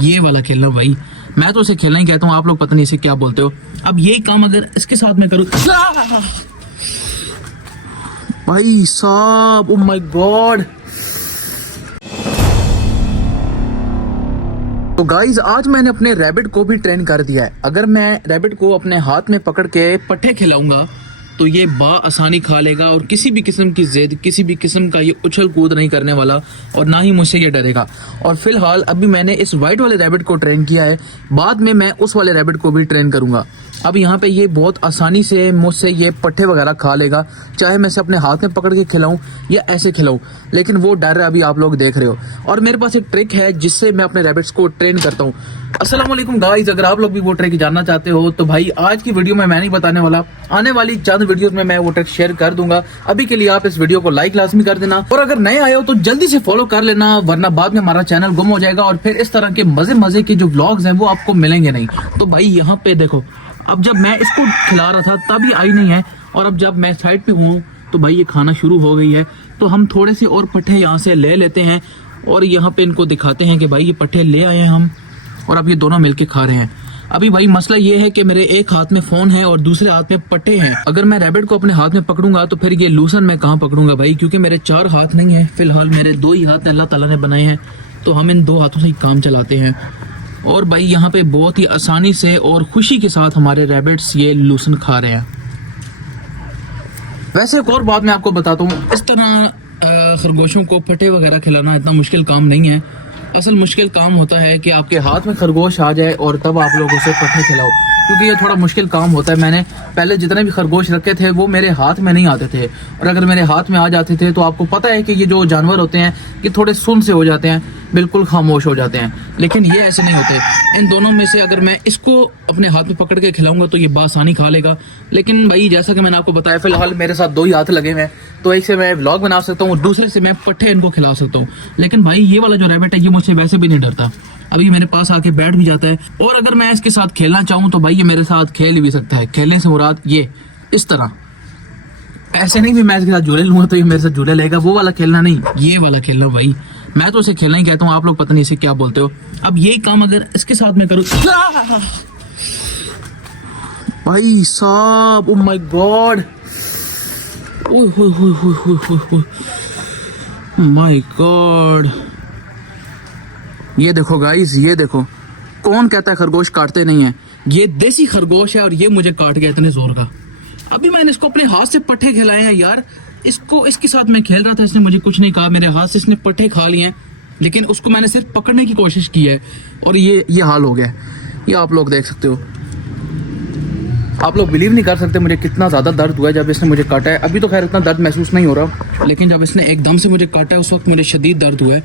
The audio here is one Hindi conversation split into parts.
ये वाला खेलना भाई, मैं तो इसे खेलना ही कहता हूँ, आप लोग पता नहीं इसे क्या बोलते हो। अब यही काम अगर इसके साथ मैं करूँ, भाई साहब, ओ माय गॉड। तो गाइज आज मैंने अपने रैबिट को भी ट्रेन कर दिया है। अगर मैं रैबिट को अपने हाथ में पकड़ के पट्टे खिलाऊंगा तो ये आसानी खा लेगा और किसी भी किस्म की जिद, किसी भी किस्म का ये उछल कूद नहीं करने वाला और ना ही मुझसे ये डरेगा। और फिलहाल अभी मैंने इस वाइट वाले रैबिट को ट्रेन किया है, बाद में मैं उस वाले रैबिट को भी ट्रेन करूंगा। अब यहाँ पे ये बहुत आसानी से मुझसे ये पट्टे वगैरह खा लेगा, चाहे मैं इसे अपने हाथ में पकड़ के खिलाऊं या ऐसे खिलाऊं, लेकिन वो डर अभी आप लोग देख रहे हो। और मेरे पास एक ट्रिक है जिससे मैं अपने रैबिट्स को ट्रेन करता हूँ। अस्सलाम वालेकुम गाइस, अगर आप लोग भी वो ट्रिक जानना चाहते हो तो भाई आज की वीडियो में मैं नहीं बताने वाला, आने वाली चंद वीडियोस में मैं वो ट्रिक शेयर कर दूंगा। अभी के लिए आप इस वीडियो को लाइक लाजमी कर देना और अगर नए आए हो तो जल्दी से फॉलो कर लेना, वरना बाद में हमारा चैनल गुम हो जाएगा और फिर इस तरह के मजे मजे के जो व्लॉग्स हैं वो आपको मिलेंगे नहीं। तो भाई यहाँ पे देखो, अब जब मैं इसको खिला रहा था तब ये आई नहीं है और अब जब मैं साइड पे हूँ तो भाई ये खाना शुरू हो गई है। तो हम थोड़े से और पट्टे यहाँ से ले लेते हैं और यहाँ पे इनको दिखाते हैं कि भाई ये पट्टे ले आए हैं हम, और अब ये दोनों मिलके खा रहे हैं। अभी भाई मसला ये है कि मेरे एक हाथ में फोन है और दूसरे हाथ में पट्टे हैं। अगर मैं रैबिट को अपने हाथ में पकड़ूंगा तो फिर ये लूसन मैं कहाँ पकड़ूंगा भाई, क्योंकि मेरे 4 हाथ नहीं है, फिलहाल मेरे 2 ही हाथ अल्लाह ताला ने बनाए हैं, तो हम इन 2 हाथों से ही काम चलाते हैं। और भाई यहाँ पे बहुत ही आसानी से और खुशी के साथ हमारे रैबिट्स ये लूसन खा रहे हैं। वैसे एक और बात मैं आपको बताता हूँ, इस तरह खरगोशों को पट्टे वगैरह खिलाना इतना मुश्किल काम नहीं है। असल मुश्किल काम होता है कि आपके हाथ में खरगोश आ जाए और तब आप लोग उसे पट्टे खिलाओ, क्योंकि ये थोड़ा मुश्किल काम होता है। मैंने पहले जितने भी खरगोश रखे थे वो मेरे हाथ में नहीं आते थे, और अगर मेरे हाथ में आ जाते थे तो आपको पता है कि ये जो जानवर होते हैं ये थोड़े सुन से हो जाते हैं, बिल्कुल खामोश हो जाते हैं, लेकिन ये ऐसे नहीं होते। इन दोनों में से अगर मैं इसको अपने हाथ में पकड़ के खिलाऊंगा तो ये बासानी खा लेगा। लेकिन भाई जैसा कि मैंने आपको बताया, फिलहाल मेरे साथ 2 ही हाथ लगे हुए हैं, तो एक से मैं व्लॉग बना सकता हूँ, दूसरे से मैं पट्टे इनको खिला सकता हूँ। लेकिन भाई ये वाला जो रैबिट है ये मुझसे वैसे भी नहीं डरता, अभी मेरे पास आके बैठ भी जाता है। और अगर मैं इसके साथ खेलना चाहूँ तो भाई ये मेरे साथ खेल भी सकता है। खेलने से मुराद ये इस तरह, ऐसे नहीं भी मैं इसके साथ झूले लूंगा तो ये मेरे साथ झूले लेगा, वो वाला खेलना नहीं, ये वाला खेलना भाई, मैं तो इसे खेलना ही कहता हूँ, आप लोग पता नहीं इसे क्या बोलते हो। अब यही काम अगर इसके साथ मैं करूँ, भाई साहब, oh my God, my God. ये देखो गाइस, ये देखो, कौन कहता है खरगोश काटते नहीं है, ये देसी खरगोश है और ये मुझे काट गया इतने जोर का। अभी मैंने इसको अपने हाथ से पट्टे खिलाए हैं यार, इसको इसके साथ मैं खेल रहा था, इसने मुझे कुछ नहीं कहा, मेरे हाथ से इसने पट्टे खा लिए हैं, लेकिन उसको मैंने सिर्फ पकड़ने की कोशिश की है और ये हाल हो गया। ये आप लोग देख सकते हो, आप लोग बिलीव नहीं कर सकते मुझे कितना ज़्यादा दर्द हुआ है जब इसने मुझे काटा है। अभी तो खैर इतना दर्द महसूस नहीं हो रहा, लेकिन जब इसने एकदम से मुझे काटा है उस वक्त मुझे शदीद दर्द हुआ है।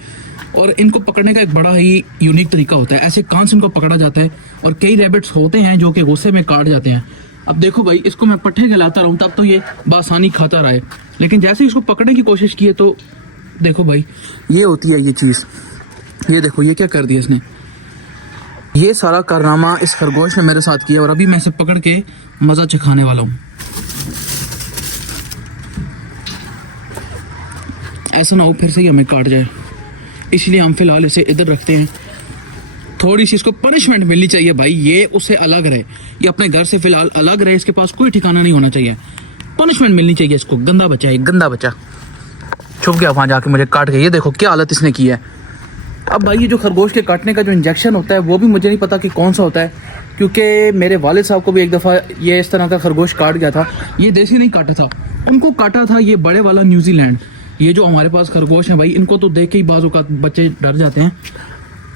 और इनको पकड़ने का एक बड़ा ही यूनिक तरीका होता है, ऐसे कान से इनको पकड़ा जाता है, और कई रैबिट्स होते हैं जो कि गुस्से में काट जाते हैं। अब देखो भाई, इसको मैं पट्टे खिलाता रहूँ तब तो ये बासानी खाता रहे, लेकिन जैसे ही इसको पकड़ने की कोशिश की है तो देखो भाई, ये होती है ये चीज़। ये देखो ये क्या कर दिया इसने, ये सारा कारनामा इस खरगोश ने मेरे साथ किया और अभी मैं इसे पकड़ के मज़ा चखाने वाला हूँ। ऐसा ना हो फिर से ही हमें काट जाए, इसलिए हम फिलहाल इसे इधर रखते हैं। थोड़ी सी इसको पनिशमेंट मिलनी चाहिए भाई, ये उससे अलग रहे, ये अपने घर से फिलहाल अलग रहे, इसके पास कोई ठिकाना नहीं होना चाहिए, पनिशमेंट मिलनी चाहिए इसको। गंदा बच्चा है, गंदा बच्चा छुप गया वहाँ जाके मुझे काट के, ये देखो क्या हालत इसने की है। अब भाई ये जो खरगोश के काटने का जो इंजेक्शन होता है वो भी मुझे नहीं पता कि कौन सा होता है, क्योंकि मेरे वालिद साहब को भी एक दफ़ा ये इस तरह का खरगोश काट गया था। ये देसी नहीं काटा था, उनको काटा था ये बड़े वाला न्यूजीलैंड। ये जो हमारे पास खरगोश हैं भाई, इनको तो देख के ही बाजू का बच्चे डर जाते हैं,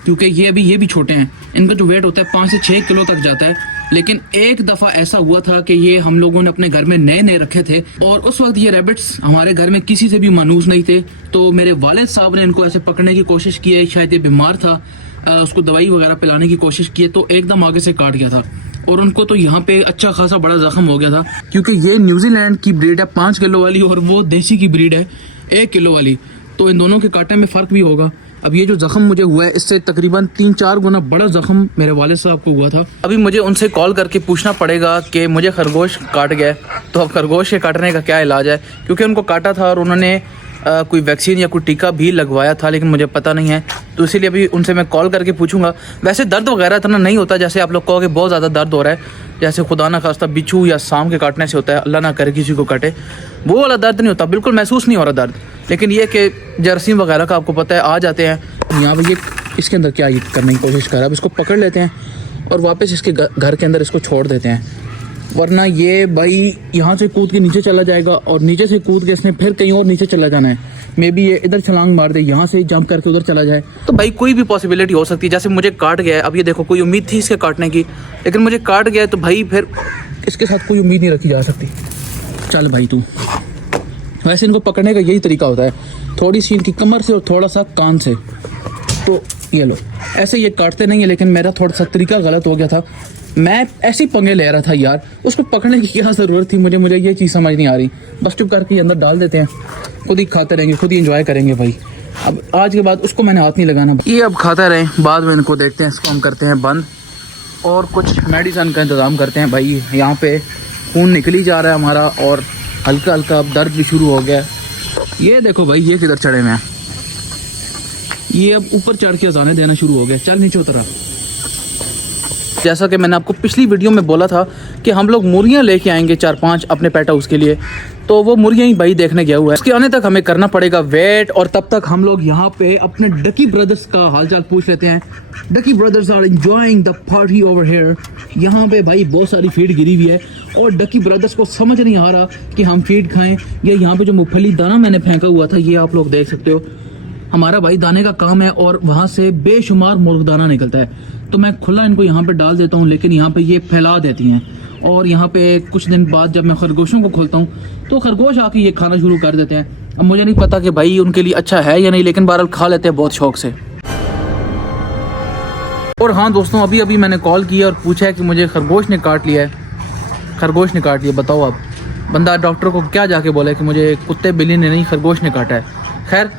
क्योंकि ये भी छोटे हैं, इनका जो वेट होता है 5 से 6 किलो तक जाता है। लेकिन एक दफ़ा ऐसा हुआ था कि ये हम लोगों ने अपने घर में नए रखे थे और उस वक्त ये रैबिट्स हमारे घर में किसी से भी मानूस नहीं थे, तो मेरे वालिद साहब ने इनको ऐसे पकड़ने की कोशिश की है, शायद ये बीमार था, उसको दवाई वगैरह पिलाने की कोशिश की है, तो एकदम आगे से काट गया था और उनको तो यहाँ पे अच्छा खासा बड़ा जख्म हो गया था, क्योंकि ये न्यूजीलैंड की ब्रीड है 5 किलो वाली और वो देसी की ब्रीड है 1 किलो वाली, तो इन दोनों के काटने में फ़र्क भी होगा। अब ये जो जख्म मुझे हुआ है इससे तकरीबन 3-4 गुना बड़ा जख्म मेरे वालिद साहब को हुआ था। अभी मुझे उनसे कॉल करके पूछना पड़ेगा कि मुझे खरगोश काट गया, तो अब खरगोश के काटने का क्या इलाज है, क्योंकि उनको काटा था और उन्होंने कोई वैक्सीन या कोई टीका भी लगवाया था, लेकिन मुझे पता नहीं है, तो इसीलिए अभी उनसे मैं कॉल करके पूछूंगा। वैसे दर्द वगैरह इतना नहीं होता जैसे आप लोग कहोगे बहुत ज़्यादा दर्द हो रहा है, जैसे खुदा ना खास्ता बिच्छू या सांप के काटने से होता है, अल्लाह ना करे किसी को काटे, वो वाला दर्द नहीं होता, बिल्कुल महसूस नहीं हो रहा दर्द। लेकिन ये कि जरासीम वगैरह का आपको पता है आ जाते हैं। यहाँ पर ये इसके अंदर क्या करने की कोशिश कर रहा है, अब इसको पकड़ लेते हैं और वापस इसके घर के अंदर इसको छोड़ देते हैं, वरना ये भाई यहाँ से कूद के नीचे चला जाएगा और नीचे से कूद के इसने फिर कहीं और नीचे चला जाना है। मे बी ये इधर छलांग मार दे, यहाँ से जंप करके उधर चला जाए। तो भाई कोई भी पॉसिबिलिटी हो सकती है, जैसे मुझे काट गया है, अब ये देखो कोई उम्मीद थी इसके काटने की, लेकिन मुझे काट गया है, तो भाई फिर इसके साथ कोई उम्मीद नहीं रखी जा सकती। चल भाई तू, वैसे इनको पकड़ने का यही तरीका होता है, थोड़ी सी इनकी कमर से और थोड़ा सा कान से, तो ये लो ऐसे ये काटते नहीं है, लेकिन मेरा थोड़ा सा तरीका गलत हो गया था, मैं ऐसे ही पंगे ले रहा था यार, उसको पकड़ने की क्या ज़रूरत थी, मुझे ये चीज़ समझ नहीं आ रही। बस चुप करके अंदर डाल देते हैं, खुद ही खाते रहेंगे, खुद ही एंजॉय करेंगे भाई। अब आज के बाद उसको मैंने हाथ नहीं लगाना, ये अब खाता रहें, बाद में इनको देखते हैं, इसको हम करते हैं बंद और कुछ मेडिसिन का इंतज़ाम करते हैं। भाई यहाँ पे खून निकल ही जा रहा है हमारा और हल्का हल्का अब दर्द भी शुरू हो गया। ये देखो भाई ये किधर चढ़े हुए हैं, ये अब ऊपर चढ़ के अजाने देना शुरू हो गया। चल नीचे उतरा। जैसा कि मैंने आपको पिछली वीडियो में बोला था कि हम लोग मुर्गियाँ लेके आएंगे 4-5 अपने पेट हाउस के लिए, तो वो मुर्गियाँ ही भाई देखने गया हुआ है। उसके आने तक हमें करना पड़ेगा वेट, और तब तक हम लोग यहाँ पे अपने डकी ब्रदर्स का हालचाल पूछ लेते हैं। Ducky brothers are enjoying the party over here. यहाँ पे भाई बहुत सारी फीड गिरी हुई है और डकी ब्रदर्स को समझ नहीं आ रहा कि हम फीड खाएं या यहाँ पे जो मूंगफली दाना मैंने फेंका हुआ था, ये आप लोग देख सकते हो, हमारा भाई दाने का काम है और वहाँ से बेशुमार मुर्ग दाना निकलता है, तो मैं खुला इनको यहाँ पे डाल देता हूँ, लेकिन यहाँ पे ये फैला देती हैं। और यहाँ पे कुछ दिन बाद जब मैं खरगोशों को खोलता हूँ तो खरगोश आके ये खाना शुरू कर देते हैं। अब मुझे नहीं पता कि भाई उनके लिए अच्छा है या नहीं, लेकिन बहरहाल खा लेते हैं बहुत शौक से। और हाँ दोस्तों, अभी अभी मैंने कॉल किया और पूछा है कि मुझे खरगोश ने काट लिया है, खरगोश ने काट लिया। बताओ अब बंदा डॉक्टर को क्या जाके बोले कि मुझे कुत्ते बिल्ली ने नहीं खरगोश ने काटा है। खैर,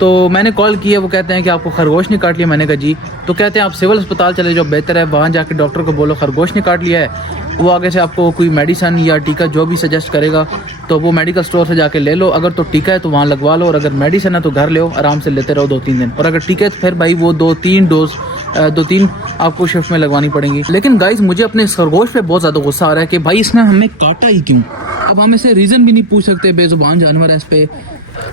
तो मैंने कॉल किया, वो कहते हैं कि आपको खरगोश ने काट लिया। मैंने कहा जी, तो कहते हैं आप सिविल अस्पताल चले जाओ, बेहतर है, वहाँ जाके डॉक्टर को बोलो खरगोश ने काट लिया है, वो आगे से आपको कोई मेडिसिन या टीका जो भी सजेस्ट करेगा तो वो मेडिकल स्टोर से जाके ले लो। अगर तो टीका है तो वहाँ लगवा लो, और अगर मेडिसिन है तो घर ले आराम से लेते रहो 2-3 दिन, और अगर टीका है तो फिर भाई वो 2-3 आपको शिफ्ट में लगवानी पड़ेंगी। लेकिन गाइस मुझे अपने खरगोश पे बहुत ज़्यादा गुस्सा आ रहा है कि भाई इसने हमें काटा ही क्यों। अब हम इसे रीज़न भी नहीं पूछ सकते, बेजुबान जानवर है, इस पे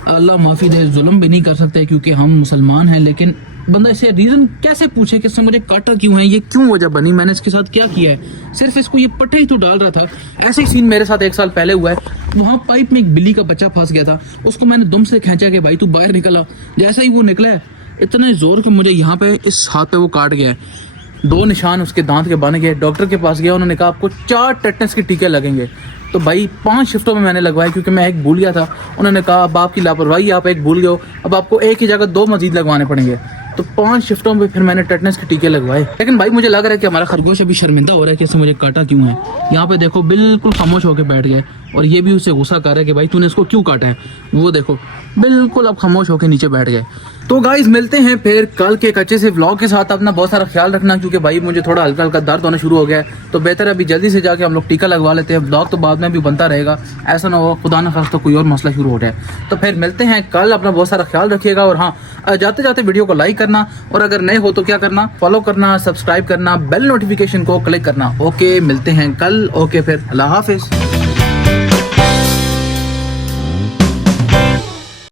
अल्लाह माफ़ी दे, जुल्म भी नहीं कर सकते क्योंकि हम मुसलमान हैं, लेकिन बंदा इसे रीज़न कैसे पूछे कि इसने मुझे काटा क्यों है, ये क्यों वजह बनी, मैंने इसके साथ क्या किया है। सिर्फ इसको ये पट्टे ही तो डाल रहा था। ऐसे ही सीन मेरे साथ 1 साल पहले हुआ है, वहाँ पाइप में एक बिल्ली का बच्चा फंस गया था, उसको मैंने दुम से खींचा कि भाई तू बाहर निकला। जैसा ही वो निकला है इतने ज़ोर के मुझे यहाँ पे इस हाथ पे वो काट गया है, 2 निशान उसके दांत के बन गए। डॉक्टर के पास गया, उन्होंने कहा आपको 4 टेटनस के टीके लगेंगे। तो भाई 5 शिफ्टों में मैंने लगवाए क्योंकि मैं एक भूल गया था। उन्होंने कहा अब आपकी लापरवाही, आप एक भूल गए हो, अब आपको एक ही जगह 2 मजीद लगवाने पड़ेंगे। तो 5 शिफ्टों में फिर मैंने टेटनस के टीके लगवाए। लेकिन भाई मुझे लग रहा है कि हमारा खरगोश अभी शर्मिंदा हो रहा है कि इसने मुझे काटा क्यों है। यहाँ पे देखो बिल्कुल खामोश होकर बैठ गए, और ये भी उससे गुस्सा कर रहा है कि भाई तूने इसको क्यों काटा है। वो देखो बिल्कुल अब खामोश होकर नीचे बैठ गए। तो गाइस मिलते हैं फिर कल के एक अच्छे से व्लॉग के साथ। अपना बहुत सारा ख्याल रखना क्योंकि भाई मुझे थोड़ा हल्का हल्का दर्द होना शुरू हो गया है, तो बेहतर है अभी जल्दी से जाके हम लोग टीका लगवा लेते हैं। व्लॉग तो बाद में भी बनता रहेगा, ऐसा ना हो खुदा न खास्ता कोई और मसला शुरू हो जाए। तो फिर मिलते हैं कल, अपना बहुत सारा ख्याल रखिएगा। और हाँ, जाते जाते वीडियो को लाइक करना, और अगर नए हो तो क्या करना, फॉलो करना, सब्सक्राइब करना, बेल नोटिफिकेशन को क्लिक करना। ओके मिलते हैं कल। ओके फिर अल्लाह हाफिज।